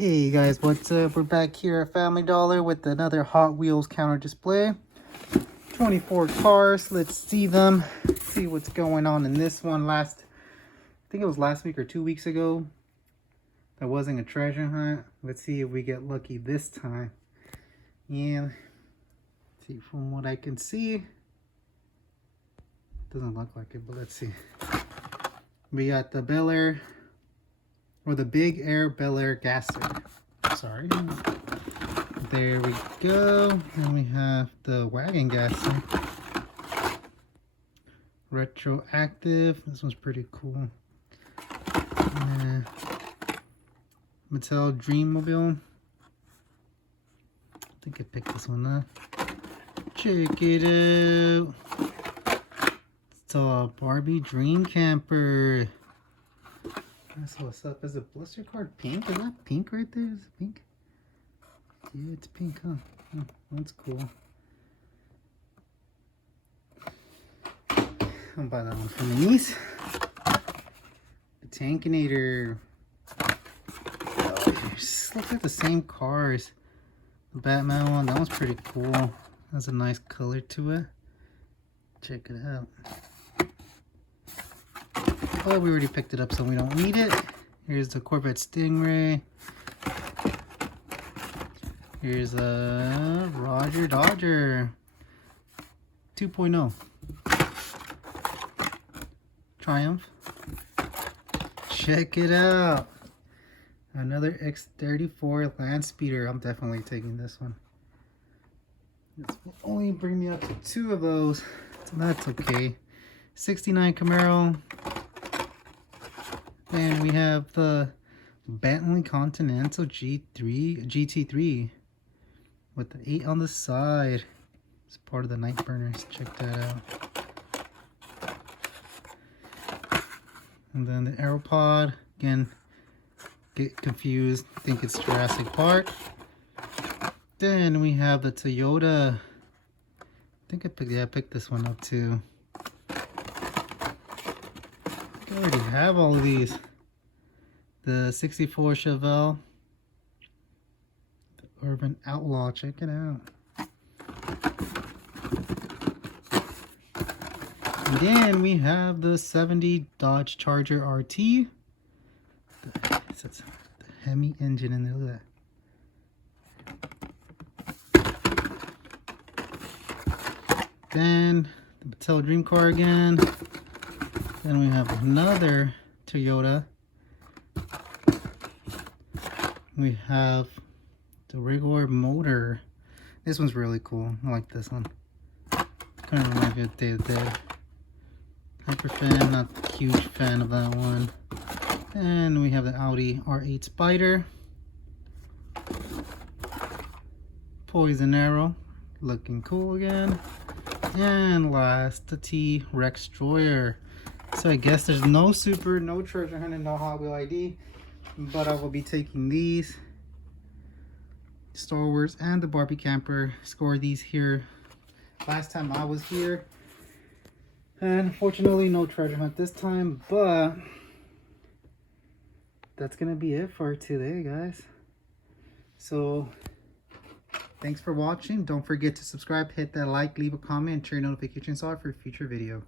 Hey guys, what's up? We're back here at Family Dollar with another Hot Wheels counter display. 24 cars. Let's see them. See what's going on in this one. I think it was last week or 2 weeks ago. That wasn't a treasure hunt. Let's see if we get lucky this time. And see, from what I can see, doesn't look like it, but let's see. We got the Bel Air, or the Big Air Bel Air gasser. Sorry. There we go. And we have the wagon gasser. Retroactive. This one's pretty cool. Mattel Dreammobile. I think I picked this one up. Check it out. It's a Barbie Dream Camper. That's what's up. Is it blister card pink? Is that pink right there? Is it pink? Yeah, it's pink, huh? Oh, that's cool. I'll buy that one for my niece. The Tankinator. Oh, just look at the same cars. The Batman one, that one's pretty cool. Has a nice color to it. Check it out. Oh, we already picked it up, so we don't need it. Here's the Corvette Stingray. Here's a Roger Dodger 2.0 Triumph. Check it out. Another X34 Landspeeder. I'm definitely taking this one. This will only bring me up to 2 of those, so that's okay. 69 Camaro. And we have the Bentley Continental GT3 with the 8 on the side. It's part of the night burners. Check that out. And then the Aeropod. Again, get confused. Think it's Jurassic Park. Then we have the Toyota. I think I picked this one up too. I already have all of these. The 64 Chevelle. The Urban Outlaw. Check it out. And then we have the 70 Dodge Charger RT. It says the Hemi engine in there. Look at that. Then the Mattel Dream Car again. Then we have another Toyota. We have the Rigor motor. This one's really cool. I like this one. Kind of reminds me of Day of the Dead. Hyper fan, not a huge fan of that one. And we have the Audi R8 Spider. Poison Arrow, looking cool again. And last, the T-Rex Destroyer. So I guess there's no treasure hunt, and no Hot Wheel ID. But I will be taking these. Star Wars and the Barbie camper. Scored these here last time I was here. And unfortunately, no treasure hunt this time. But that's going to be it for today, guys. So thanks for watching. Don't forget to subscribe, hit that like, leave a comment, and turn notifications on for future video.